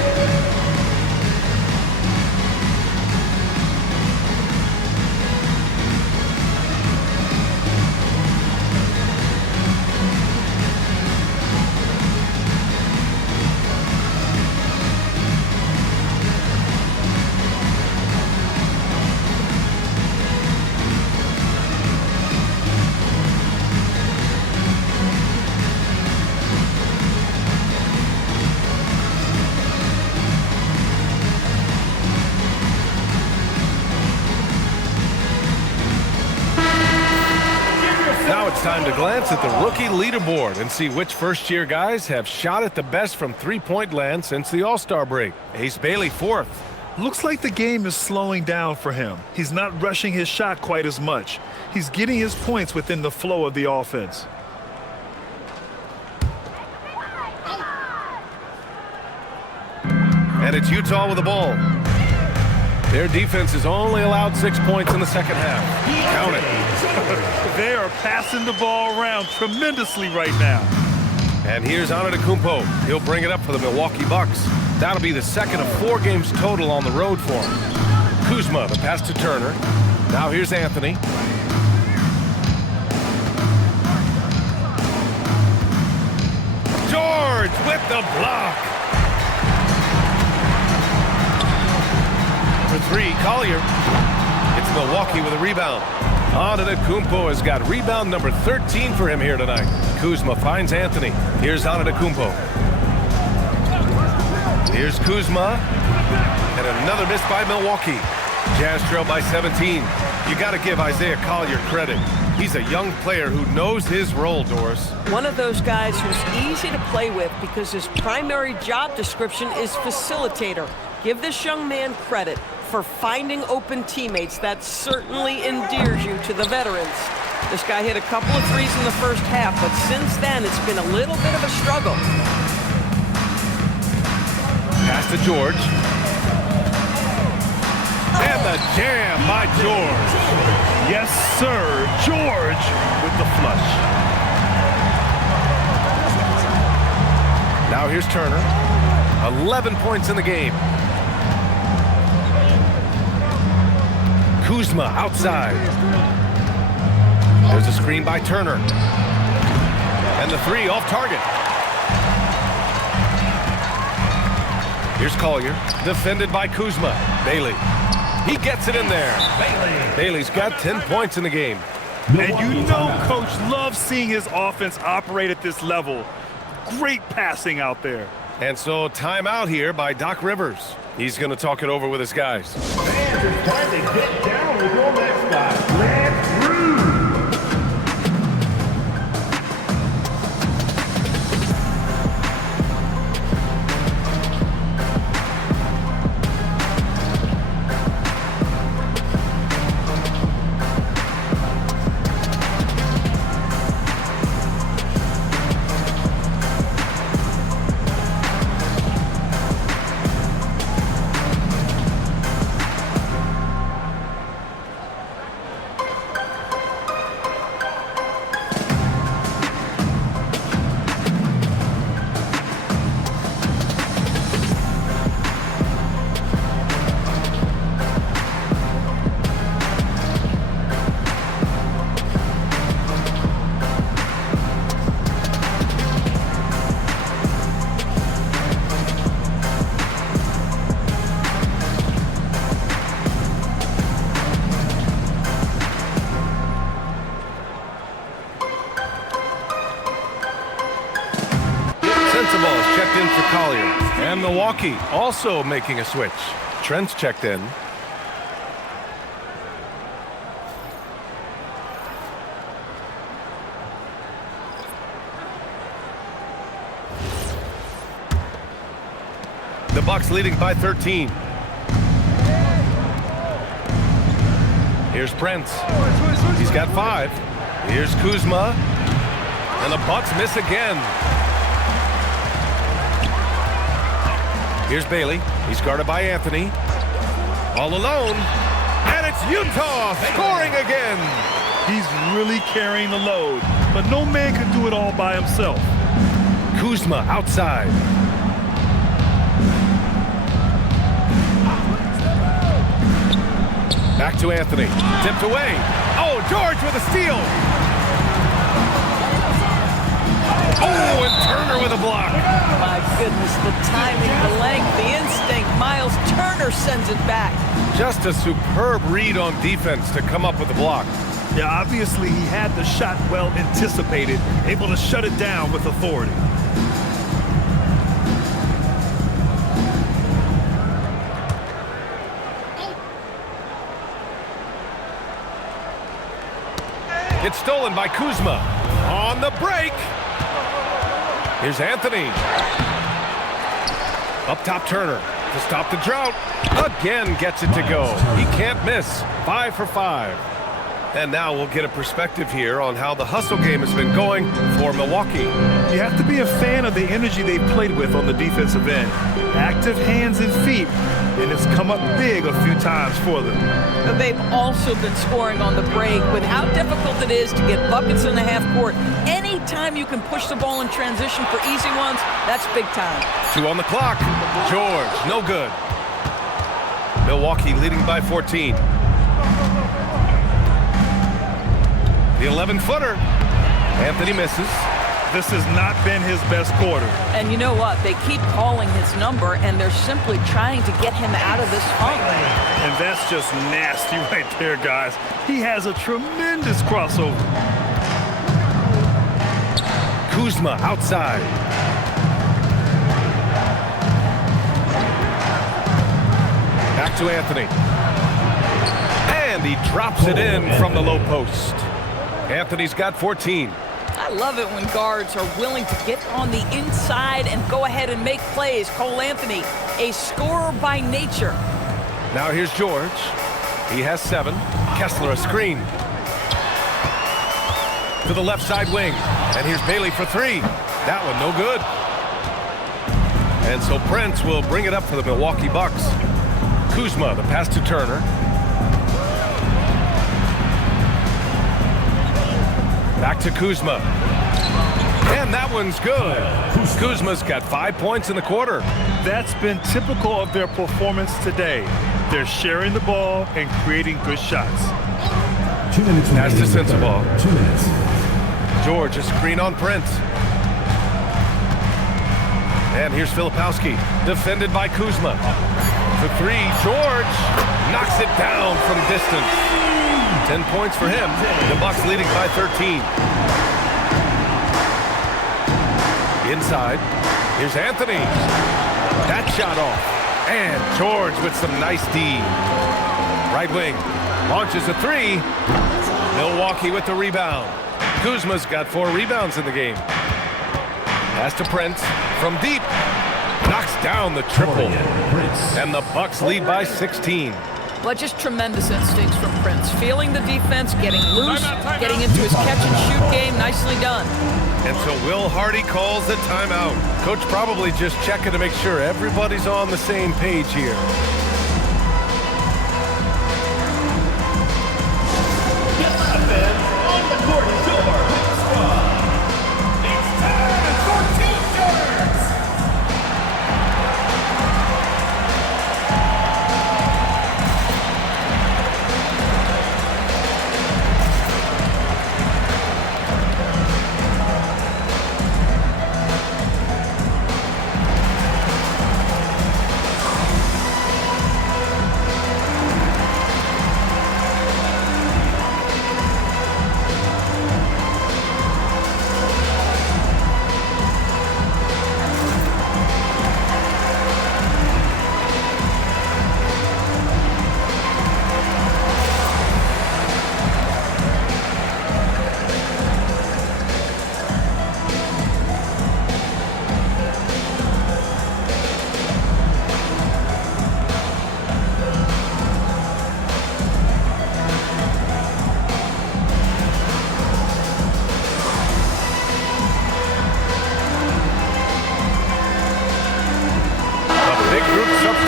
Now it's time to glance at the rookie leaderboard and see which first-year guys have shot at the best from three-point land since the All-Star break. Ace Bailey, fourth. Looks like the game is slowing down for him. He's not rushing his shot quite as much. He's getting his points within the flow of the offense. And it's Utah with the ball. Their defense has only allowed 6 points in the second half. Count it. They are passing the ball around tremendously right now. And here's Antetokounmpo. He'll bring it up for the Milwaukee Bucks. That'll be the second of 4 games total on the road for him. Kuzma, the pass to Turner. Now here's Anthony. George with the block. For 3, Collier. It's Milwaukee with a rebound. Antetokounmpo has got rebound number 13 for him here tonight. Kuzma finds Anthony. Here's Antetokounmpo. Here's Kuzma. And another miss by Milwaukee. Jazz trail by 17. You got to give Isaiah Collier credit. He's a young player who knows his role, Doris. One of those guys who's easy to play with because his primary job description is facilitator. Give this young man credit for finding open teammates. That certainly endears you to the veterans. This guy hit a couple of threes in the first half, but since then it's been a little bit of a struggle. Pass to George. And the jam by George. Yes, sir. George with the flush. Now here's Turner. 11 points in the game. Kuzma outside. There's a screen by Turner. And the 3 off target. Here's Collier. Defended by Kuzma. Bailey. He gets it in there. Bailey's got 10 points in the game. And you know Coach loves seeing his offense operate at this level. Great passing out there. And so timeout here by Doc Rivers. He's going to talk it over with his guys. Fans, it's time to get down with your mascot. Let's root. Sensabaugh is checked in for Collier. And Milwaukee also making a switch. Trent's checked in. The Bucks leading by 13. Here's Prince. He's got 5. Here's Kuzma. And the Bucks miss again. Here's Bailey. He's guarded by Anthony. All alone. And it's Utah scoring again. He's really carrying the load, but no man can do it all by himself. Kuzma outside. Back to Anthony. Tipped away. Oh, George with a steal. Oh, and Turner with a block. My goodness, the timing, the length, the instinct. Miles Turner sends it back. Just a superb read on defense to come up with the block. Yeah, obviously he had the shot well anticipated, able to shut it down with authority. It's stolen by Kuzma. On the break. Here's Anthony. Up top, Turner to stop the drought. Again gets it to go. He can't miss. 5 for 5. And now we'll get a perspective here on how the hustle game has been going for Milwaukee. You have to be a fan of the energy they've played with on the defensive end. Active hands and feet, and it's come up big a few times for them. But they've also been scoring on the break with how difficult it is to get buckets in the half court. Anytime you can push the ball in transition for easy ones, that's big time. 2 on the clock. George, no good. Milwaukee leading by 14. The 11-footer. Anthony misses. This has not been his best quarter. And you know what? They keep calling his number, and they're simply trying to get him out of this funk. And that's just nasty right there, guys. He has a tremendous crossover. Kuzma outside. Back to Anthony. And he drops it in from the low post. Anthony's got 14. I love it when guards are willing to get on the inside and go ahead and make plays. Cole Anthony, a scorer by nature. Now here's George. He has 7. Kessler a screen. To the left side wing. And here's Bailey for 3. That one no good. And so Prince will bring it up for the Milwaukee Bucks. Kuzma, the pass to Turner. Back to Kuzma. And that one's good. Kuzma's got 5 points in the quarter. That's been typical of their performance today. They're sharing the ball and creating good shots. 2 minutes. Pass to Sensabaugh. 2 minutes. George, a screen on Prince. And here's Filipowski, defended by Kuzma. For 3, George knocks it down from distance. 10 points for him. The Bucks leading by 13. Inside. Here's Anthony. That shot off. And George with some nice D. Right wing. Launches a 3. Milwaukee with the rebound. Kuzma's got 4 rebounds in the game. Pass to Prince from deep. Knocks down the triple. And the Bucks lead by 16. Well, just tremendous instincts from Prince. Feeling the defense, getting loose, getting into his catch-and-shoot game. Nicely done. And so Will Hardy calls the timeout. Coach probably just checking to make sure everybody's on the same page here. On the court, it's time for team turns.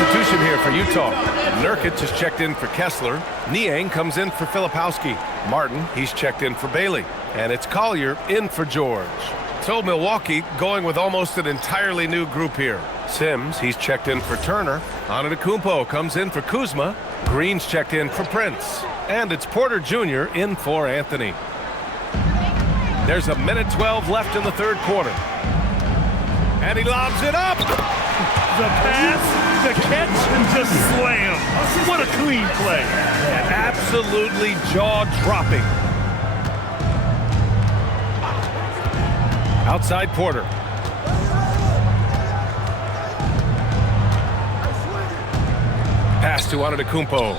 substitution here for Utah. Nurkic is checked in for Kessler. Niang comes in for Filipowski. Martin, he's checked in for Bailey. And it's Collier in for George. So Milwaukee going with almost an entirely new group here. Sims, he's checked in for Turner. Antetokounmpo comes in for Kuzma. Green's checked in for Prince. And it's Porter Jr. in for Anthony. There's a minute 12 left in the third quarter. And he lobs it up. The pass, the catch, and just slam. What a clean play. And absolutely jaw-dropping. Outside Porter. Pass to Antetokounmpo.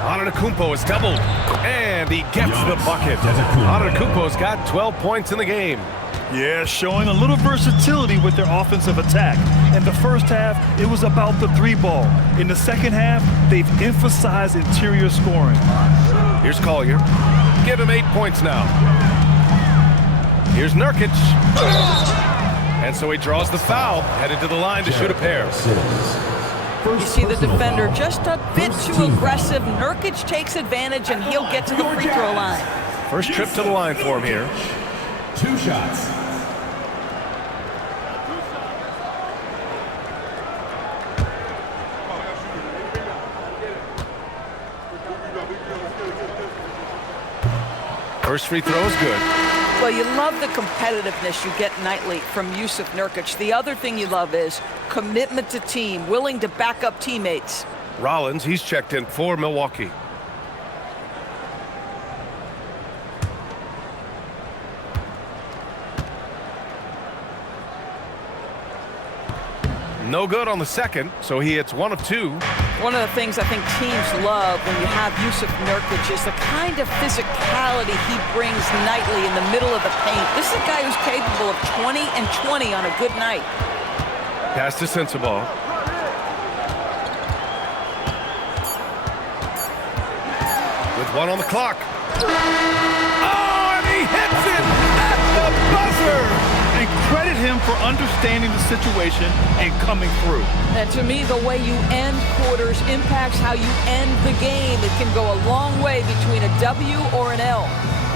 Antetokounmpo is doubled, and he gets the bucket. Antetokounmpo's got 12 points in the game. Yeah, showing a little versatility with their offensive attack. In the first half, it was about the three ball. In the second half, they've emphasized interior scoring. Here's Collier. Give him 8 points now. Here's Nurkic. And so he draws the foul, headed to the line to shoot a pair. You see the defender just a bit too aggressive. Nurkic takes advantage, and he'll get to the free throw line. First trip to the line for him here. 2 shots. First free throw is good. Well, you love the competitiveness you get nightly from Jusuf Nurkic. The other thing you love is commitment to team, willing to back up teammates. Rollins, he's checked in for Milwaukee. No good on the second, so he hits 1 of 2. One of the things I think teams love when you have Jusuf Nurkic is the kind of physicality he brings nightly in the middle of the paint. This is a guy who's capable of 20 and 20 on a good night. Pass to Sensabaugh. With 1 on the clock. Oh, and he hits it at the buzzer! And credit him for understanding the situation and coming through. And to me, the way you end quarters impacts how you end the game. It can go a long way between a W or an L.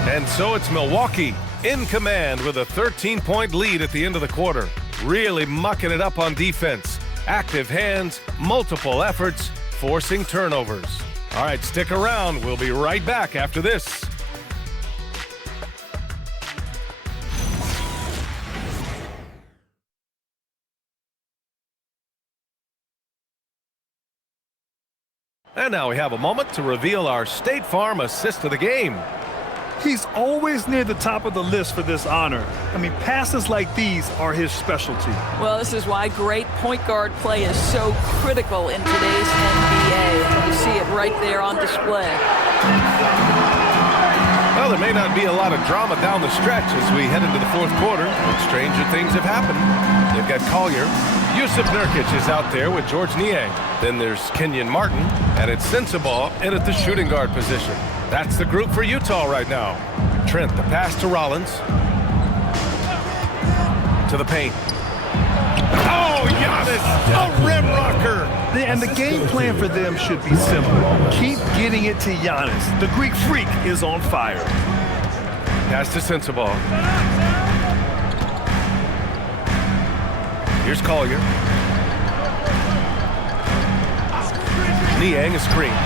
And so it's Milwaukee in command with a 13-point lead at the end of the quarter. Really mucking it up on defense. Active hands, multiple efforts, forcing turnovers. All right, stick around. We'll be right back after this. And now we have a moment to reveal our State Farm assist of the game. He's always near the top of the list for this honor. I mean, passes like these are his specialty. Well, this is why great point guard play is so critical in today's NBA. You see it right there on display. Well, there may not be a lot of drama down the stretch as we head into the fourth quarter, but stranger things have happened. They've got Collier. Jusuf Nurkic is out there with George Niang. Then there's Kenyon Martin, and it's Sensabaugh in at the shooting guard position. That's the group for Utah right now. Trent, the pass to Rollins. To the paint. Oh, Giannis, a rim rocker. And the game plan for them should be simple. Keep getting it to Giannis. The Greek freak is on fire. Pass to Sensabaugh. Here's Collier. Niang a screen.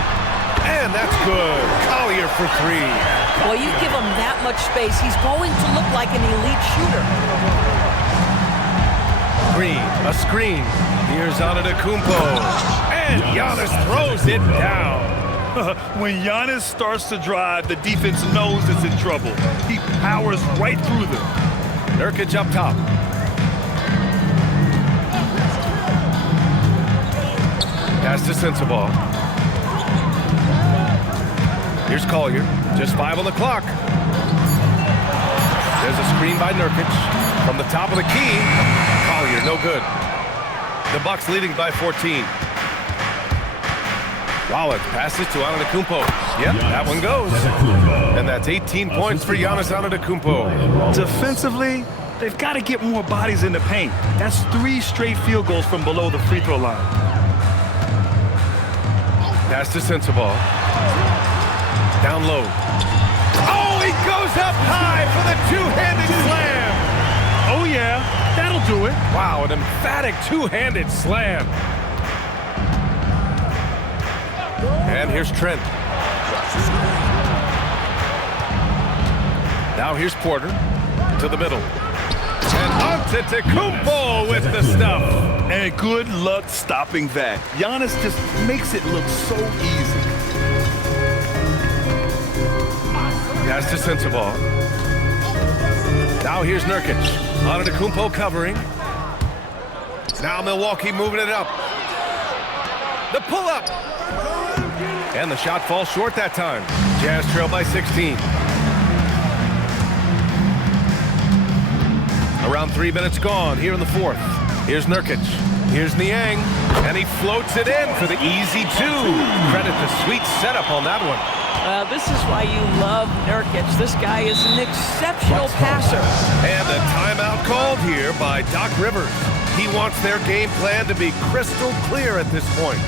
And that's good. Collier for 3. Well, you give him that much space, he's going to look like an elite shooter. Green, a screen. Here's Antetokounmpo. And Giannis throws it down. When Giannis starts to drive, the defense knows it's in trouble. He powers right through them. Nurkic up top. Pass to Sensabaugh. Here's Collier. Just 5 on the clock. There's a screen by Nurkic. From the top of the key. Collier, no good. The Bucks leading by 14. Rollins passes to Antetokounmpo. Yep, that one goes. And that's 18 points for Giannis Antetokounmpo. Defensively, They've got to get more bodies in the paint. That's 3 straight field goals from below the free throw line. Pass to Sensabaugh. Down low. Oh, he goes up high for the two-handed slam. Oh, yeah, that'll do it. Wow, an emphatic two-handed slam. And here's Trent. Now here's Porter to the middle. And Antetokounmpo with the stuff. And good luck stopping that. Giannis just makes it look so easy. Pass to Sensabaugh. Now here's Nurkic. Antetokounmpo covering. Now Milwaukee moving it up. The pull-up. And the shot falls short that time. Jazz trail by 16. Around 3 minutes gone here in the fourth. Here's Nurkic. Here's Niang. And he floats it in for the easy 2. Credit the sweet setup on that one. This is why you love Nurkic. This guy is an exceptional passer. And a timeout called here by Doc Rivers. He wants their game plan to be crystal clear at this point.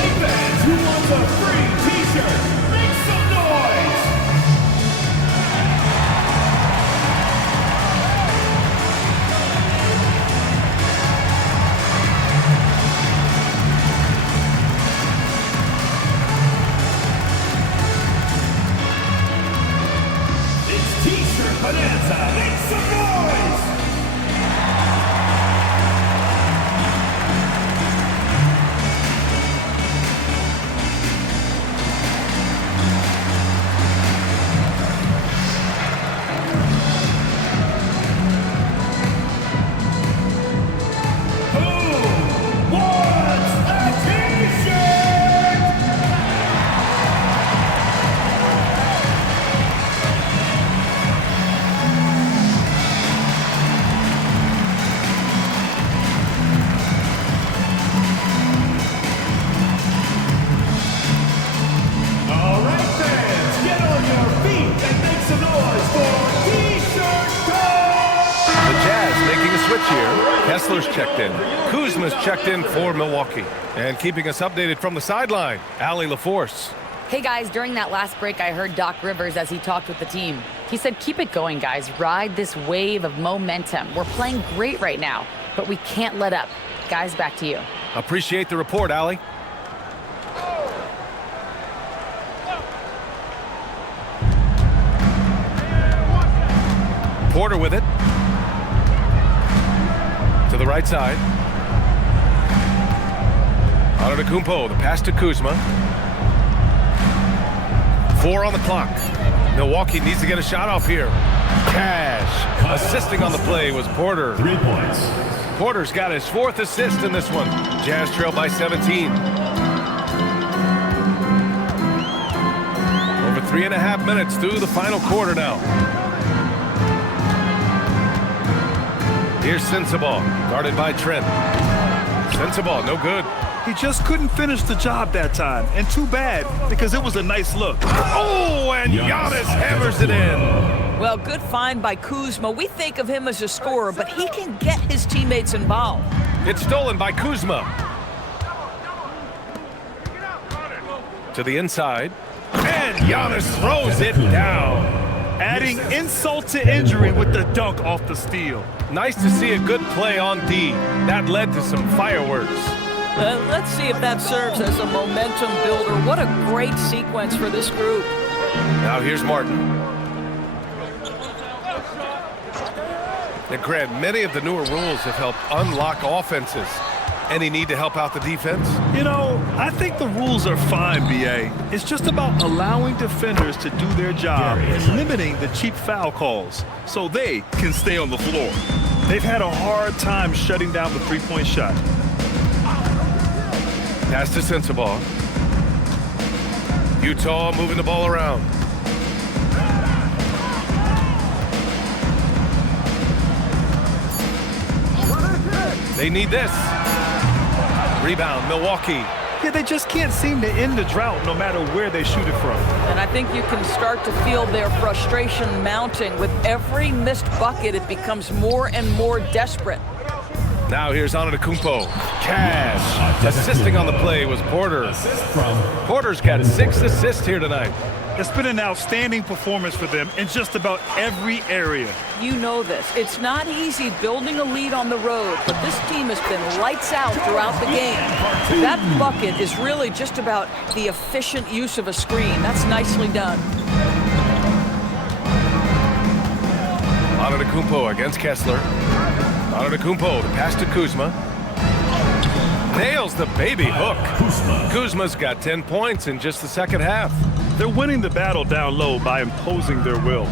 Hey fans, who wants a free t-shirt? Make some noise! It's t-shirt bonanza! Make some noise! Kessler's checked in. Kuzma's checked in for Milwaukee. And keeping us updated from the sideline, Allie LaForce. Hey guys, during that last break, I heard Doc Rivers as he talked with the team. He said, keep it going, guys. Ride this wave of momentum. We're playing great right now, but we can't let up. Guys, back to you. Appreciate the report, Allie. Porter with it. To the right side. Antetokounmpo, the pass to Kuzma. 4 on the clock. Milwaukee needs to get a shot off here. Cash. Assisting on the play was Porter. 3 points. Porter's got his 4th assist in this one. Jazz trail by 17. Over 3.5 minutes through the final quarter now. Here's Sensabaugh, guarded by Trent. Sensabaugh, no good. He just couldn't finish the job that time, and too bad, because it was a nice look. Oh, and Giannis hammers it in. Well, good find by Kuzma. We think of him as a scorer, but he can get his teammates involved. It's stolen by Kuzma. To the inside, and Giannis throws it down. Adding insult to injury with the dunk off the steal. Nice to see a good play on D. That led to some fireworks. Let's see if that serves as a momentum builder. What a great sequence for this group. Now here's Martin. And Grant, many of the newer rules have helped unlock offenses. Any need to help out the defense? You know, I think the rules are fine, B.A. It's just about allowing defenders to do their job and limiting the cheap foul calls so they can stay on the floor. They've had a hard time shutting down the three-point shot. Pass to Sensabaugh. Utah moving the ball around. They need this. Rebound, Milwaukee. Yeah, they just can't seem to end the drought no matter where they shoot it from. And I think you can start to feel their frustration mounting. With every missed bucket, it becomes more and more desperate. Now here's Antetokounmpo. Cash. Assisting on the play was Porter. Porter's got 6 assists here tonight. It's been an outstanding performance for them in just about every area. You know this. It's not easy building a lead on the road, but this team has been lights out throughout the game. That bucket is really just about the efficient use of a screen. That's nicely done. Antetokounmpo against Kessler. Antetokounmpo, the pass to Kuzma. Nails the baby hook. Kuzma's got 10 points in just the second half. They're winning the battle down low by imposing their will.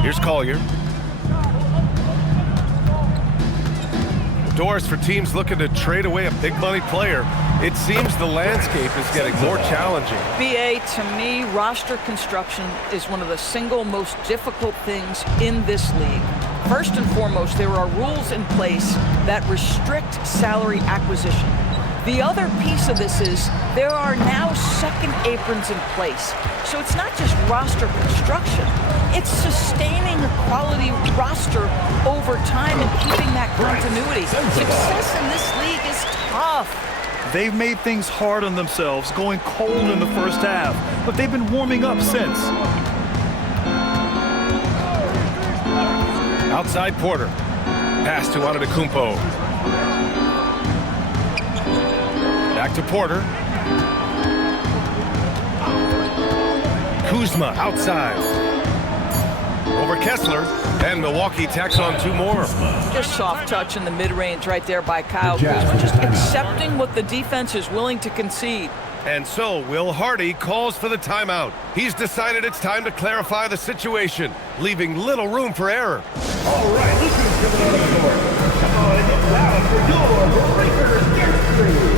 Here's Collier. Doors for teams looking to trade away a big money player. It seems the landscape is getting more challenging. BA, to me, roster construction is one of the single most difficult things in this league. First and foremost, there are rules in place that restrict salary acquisition. The other piece of this is there are now second aprons in place. So it's not just roster construction, it's sustaining a quality roster over time and keeping that continuity. Success in this league is tough. They've made things hard on themselves, going cold in the first half, but they've been warming up since. Outside Porter. Pass to Antetokounmpo. Back to Porter. Kuzma outside. Over Kessler. And Milwaukee tacks on 2 more. Just soft touch in the mid-range right there by Kyle Kuzma. Just accepting what the defense is willing to concede. And so Will Hardy calls for the timeout. He's decided it's time to clarify the situation, leaving little room for error. All right, look who's coming on the court. Come on and get loud for your Breaker History.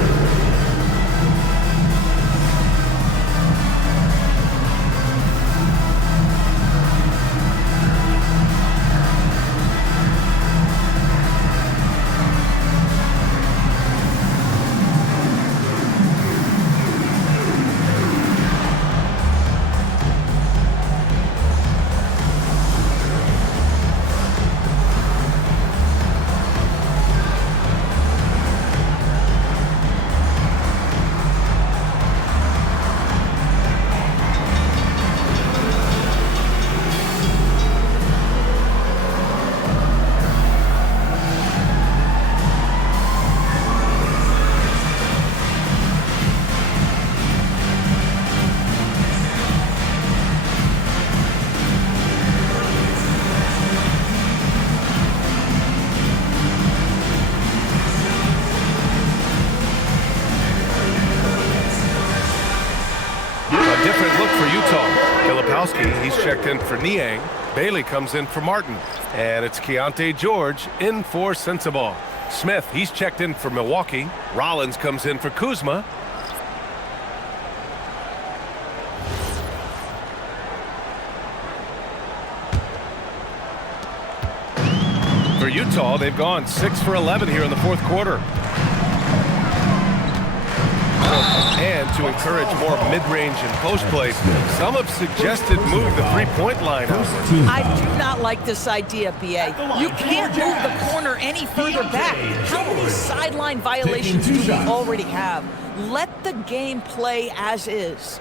He's checked in for Niang. Bailey comes in for Martin. And it's Keontae George in for Sensabaugh. Smith, he's checked in for Milwaukee. Rollins comes in for Kuzma. For Utah, they've gone 6 for 11 here in the fourth quarter. And to encourage more mid-range and post play, some have suggested move the three-point line out. I do not like this idea, BA. You can't move the corner any further back. How many sideline violations do we already have? Let the game play as is.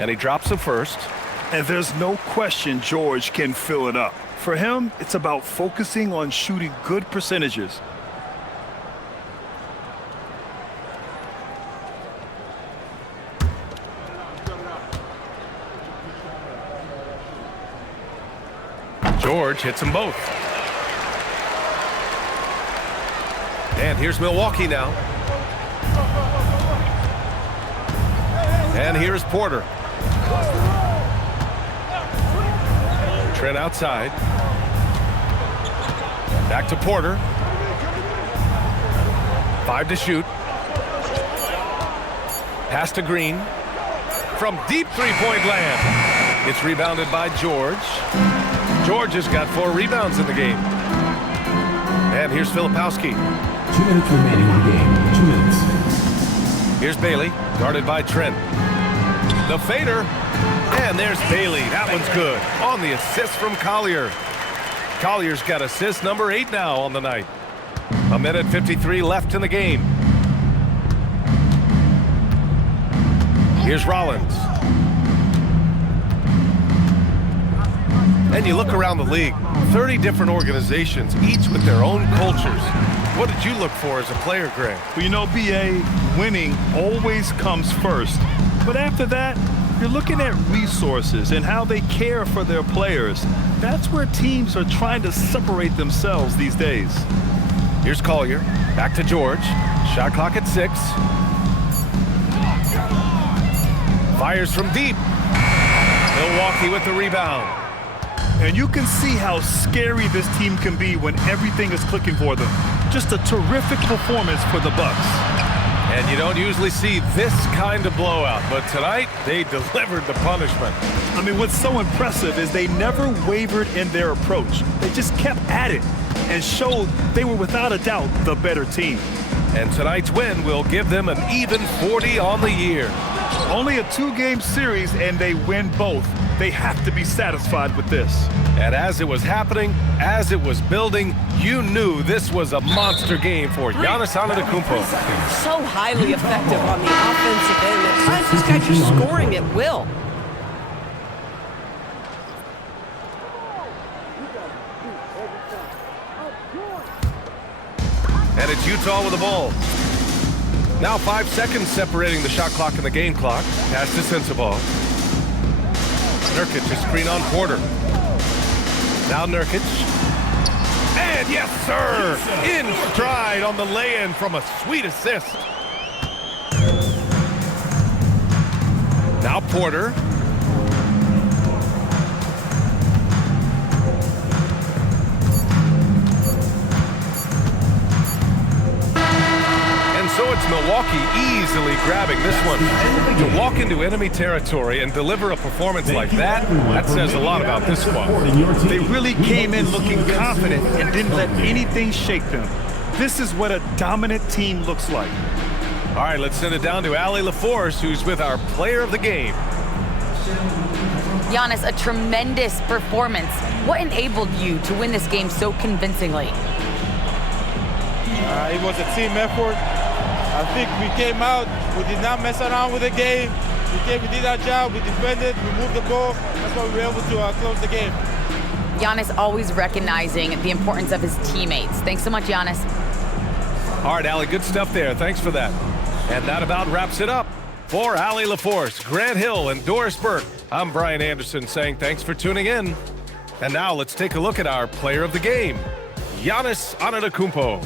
And he drops the first. And there's no question George can fill it up. For him, it's about focusing on shooting good percentages. George hits them both. And here's Milwaukee now. And here's Porter. Trent outside. Back to Porter. 5 to shoot. Pass to Green. from deep three-point land. It's rebounded by George. George has got 4 rebounds in the game. And here's Filipowski. 2 minutes remaining in the game. 2 minutes. Here's Bailey, guarded by Trent. The fader, and there's Bailey. That one's good. On the assist from Collier. Collier's got assist number 8 now on the night. 1:53 left in the game. Here's Rollins. And you look around the league, 30 different organizations, each with their own cultures. What did you look for as a player, Greg? Well, you know, BA, winning always comes first. But after that, you're looking at resources and how they care for their players. That's where teams are trying to separate themselves these days. Here's Collier. Back to George. Shot clock at 6. Fires from deep. Milwaukee with the rebound. And you can see how scary this team can be when everything is clicking for them. Just a terrific performance for the Bucks. And you don't usually see this kind of blowout, but tonight they delivered the punishment. I mean, what's so impressive is they never wavered in their approach. They just kept at it and showed they were without a doubt the better team. And tonight's win will give them an even 40 on the year. Only a 2-game series and they win both. They have to be satisfied with this. And as it was happening, as it was building, you knew this was a monster game for Giannis Antetokounmpo. So highly effective on the offensive end. At times, this guy's just scoring at will. And it's Utah with the ball. Now 5 seconds separating the shot clock and the game clock. Pass to Sensabaugh. Nurkic, a screen on Porter. Now Nurkic. And yes, sir! In stride on the lay-in from a sweet assist. Now Porter. So it's Milwaukee easily grabbing this one. To walk into enemy territory and deliver a performance like that, that says a lot about this squad. They really came in looking confident and didn't let anything shake them. This is what a dominant team looks like. All right, let's send it down to Allie LaForce, who's with our player of the game. Giannis, a tremendous performance. What enabled you to win this game so convincingly? It was a team effort. I think we came out, we did not mess around with the game. We did our job, we defended, we moved the ball. That's why we were able to close the game. Giannis always recognizing the importance of his teammates. Thanks so much, Giannis. All right, Allie, good stuff there. Thanks for that. And that about wraps it up. For Allie LaForce, Grant Hill, and Doris Burke, I'm Brian Anderson saying thanks for tuning in. And now let's take a look at our player of the game, Giannis Antetokounmpo.